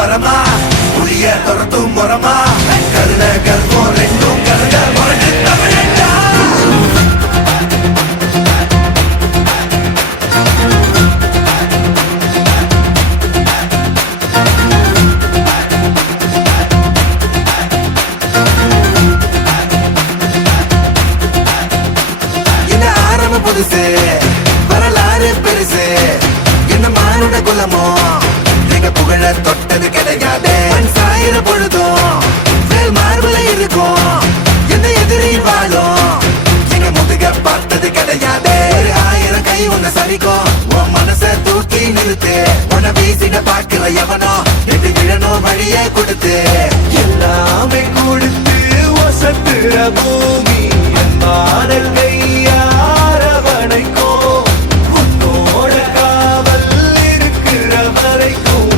வரமா புளிய துரத்தும் முறமா கருண கர்வம் ரெண்டும் கருண முரட்டு தமிழண்டா என்ன ஆரம்ப புதுசு வரலாறு பெருசு என்ன மானுட குலமோ புகழ தொட்டது கிடையாது சாயிர பொழுதும் வேல் மார்பல இருக்கும் எந்த எதிரி வாழும் எங்க முதுக பார்த்தது கிடையாது 1000 கை உன்னை சரிக்கும் உன் மனச தூக்கி நிறுத்து உன்னை வீசிட பாக்குற எவனோ எது விழனோ வழியே கொடுத்து எல்லாமே கொடுத்து வசத்துற பூமி மாடல் கையாரவணைக்கோ உன்னோட காவல் இருக்கிற வரைக்கும்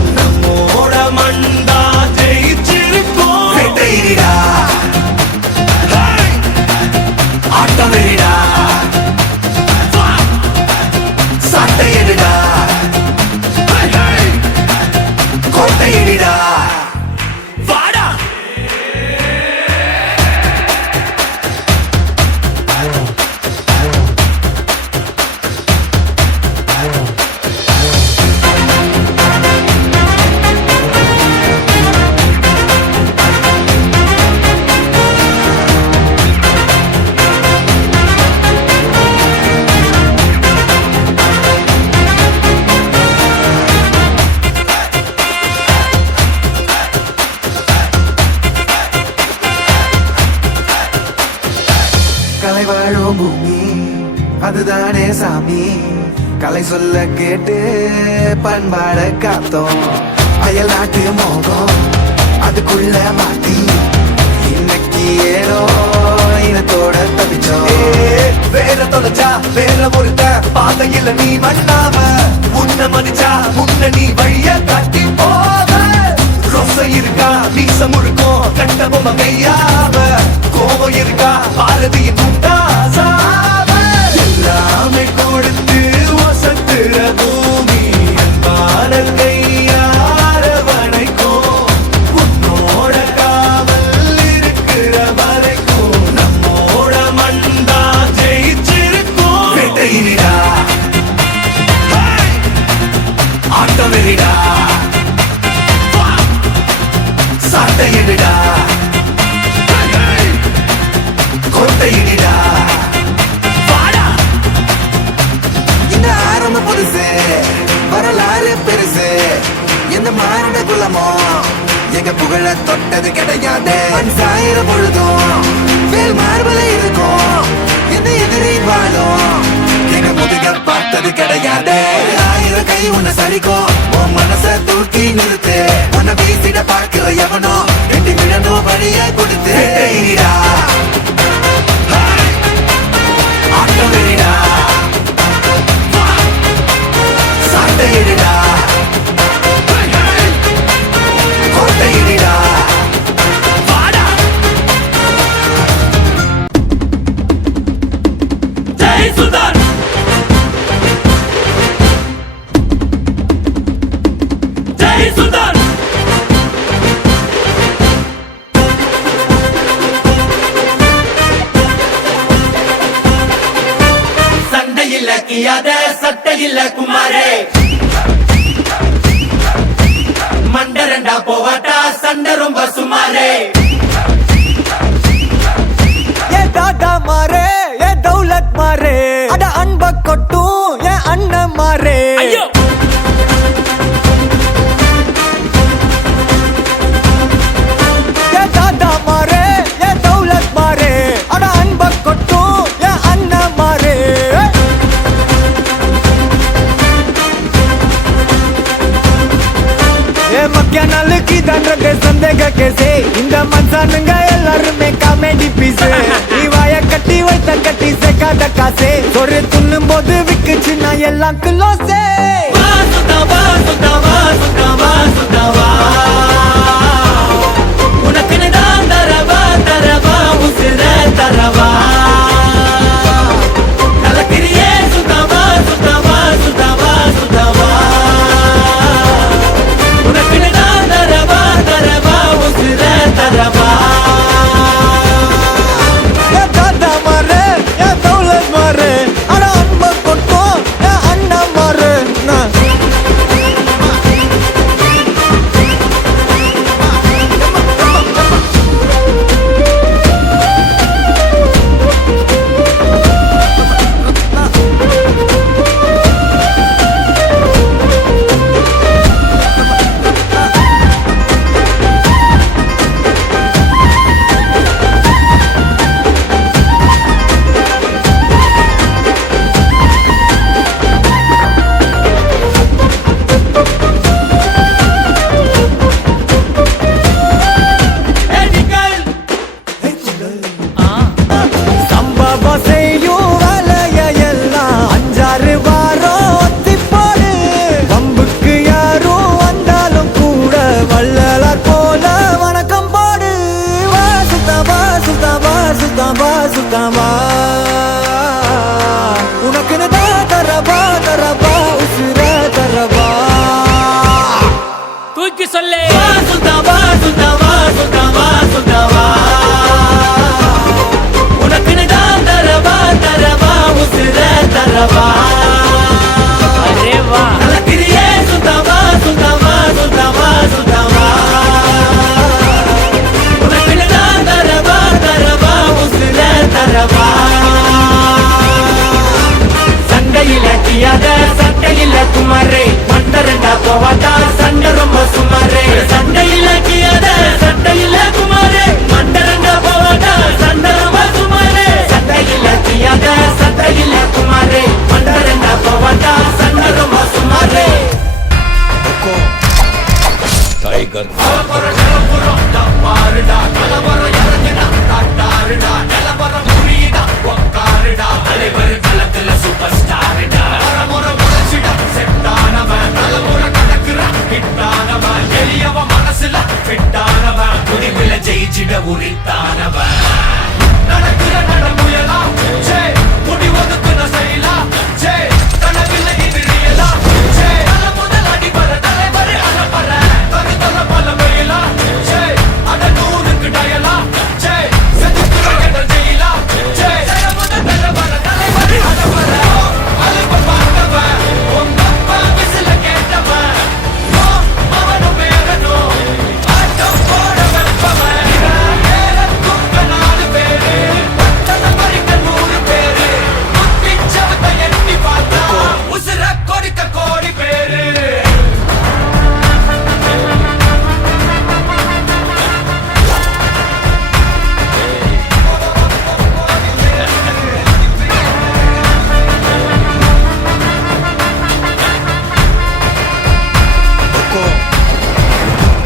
கலை வாழும் பூமி அதுதானே சாமி கலை சொல்ல கேட்டு பண்பாட காத்தோம் அயல் நாட்டு மோகம் அதுக்குள்ள மாட்டி இன்னைக்கு ஏனோ இனத்தோட தவிச்சோம் வேற தொலைச்சா வேற ஒருத்த பாதையில நீ மண்ணாம உன்ன மதிச்சா உன்ன நீ வழிய காட்டி போவ ரொசை இருக்கா மீச முழுக்கும் கண்ட பொம்மை கையாவ கோபம் இருக்கா பாரதியின் உண்டாசாவ எல்லாமே கொடுத்து வசத்துற பூமி பாடல் கையாரவணைக்கும் உன்னோட காவல் இருக்கிற வரைக்கும் நம்மோட மண்டா ஜெயிச்சிருக்கும் வேட்டையிடா ஆட்டம் வெறிடா சாட்டையிடா கோட்டையிடா இந்த ஆரம்ப புதுசு வரலாறு பெருசு எந்த மானுட குலமோ எங்க புகழ தொட்டது கிடையாது சாயிர பொழுதும் வேல் மார்பல இருக்கும் எந்த எதிரி வாழும் எங்க முதுக பார்த்தது கிடையாது 1000 கை உன்னை சரிக்கும் உன் மனச தூக்கி நிறுத்து உன்னை வீசிட பார்க்கிற எவனோ எட்டி விழனோ வழிய கொடுத்து ஆட்டம் வெறிடா சாட்டையிடா கோட்டையிடா ஜெய் சுல்தான் ஜெய் சுல்தான் சண்டையில்ல கியாத சட்டையில்ல குமாரே மண்டரண்டா போவாட்டா சண்டை ரொம்ப சுமாரே ஏ தாத்தா மாரே ஏ தௌலத் மாரே அட அன்ப கொட்டும் ஏ அண்ணன் மாரே ஏ தாத்தா மாரே ஏ தௌலத் மாரே அட அன்ப கொட்டும் ஏ அண்ணன் மாரே ஏ மக்கிய நாளுக்கு தண்டத்தை சந்தேக கேசே இந்த மனுஷனுங்க எல்லாருமே காமெடி பீஸ் நீ வாய கட்டி வைத்த கட்டி சேர்க்காத காசே ஒரு துண்ணும் போது விக்குச்சு நான் எல்லாம் கிலோசே உனக்கு தான் தரவா தரவா உசிர தரவா கலக்கிறியே சுத்தவா சுத்தவா சுத்தவா சுத்தவா உனக்கு தான் தரவா சுத்தாவா உனக்குன்னு தான் தரவா உசுர தரவா தூக்கி சொல்லு சுத்தாவா உனக்குன்னு தான் தரவா உசுர தரவா அரே வா கிரியே சுத்தாவா உனக்குன்னு தான் தரவா உசுர தரவா சண்டையில கியாத சட்டையில குமாரே மண்டரண்டா போவாதா சண்டை ரொம்ப சுமாரே சண்டையில கியாத சட்டையில குமாரே மண்டரண்டா போவாதா சண்டை ரொம்ப சுமாரே சண்டையில கியாத சட்டையில குமாரே மண்டரண்டா போவாதா சண்டை ரொம்ப சுமாரே टाइगर ஜெயிச்சிட உரித்தானவன் நடக்கிற நடமுயலா ஜே முடி ஒதுக்குன செயலா ஜே கனவில்ல எதிரியலா ஜே நல்ல முதல் அடிபர தலைவர் அலப்பற தனி தொல்ல பல வயலா ஜே அட நூறுக்கு டயலா ஜே செதுக்குற என்ற ஜெயிலா ஜே ஜெய முதல் தலைவர் தலைவர் அலப்பற அலுப்ப பார்த்தவன் உங்கப்பா விசில கேட்டவன் அவனும் பேரனும் ஆட்டம் போட வெப்பவன்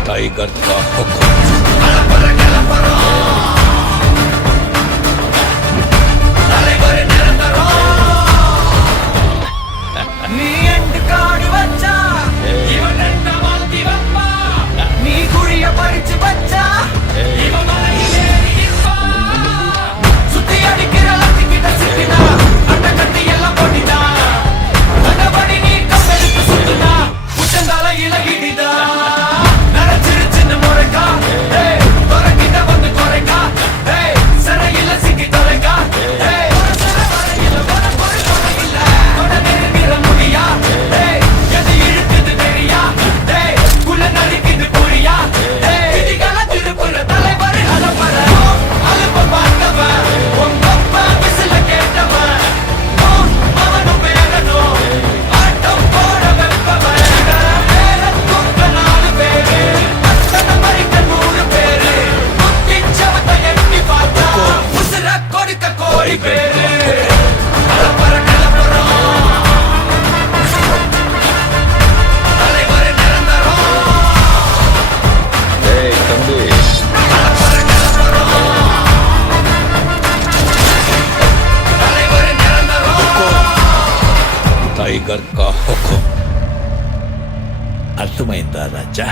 टाइगर का हुक्म நீ எண்டு காடு வச்சா இவன் என்ன மாத்தி வப்பா நீ குழிய பறிச்சு வச்சா இவன் மலையிலே இருப்பா சுத்தி அடிக்கிற லத்திக்கிட்ட சிக்கினா அட்ட கட்டி எல்லாம் போட்டிதா அந்தபடி நீ கம்பெடுத்து சுத்துனா உச்சந்தால இலகிடிதா நரைச்சிருச்சுன்னு முறைக்கா துறக்கிட்ட வந்து குறைக்கா சிறையில சிக்கி தொலைக்கா टाइगर का हुक्म अर्थमैंदा राजा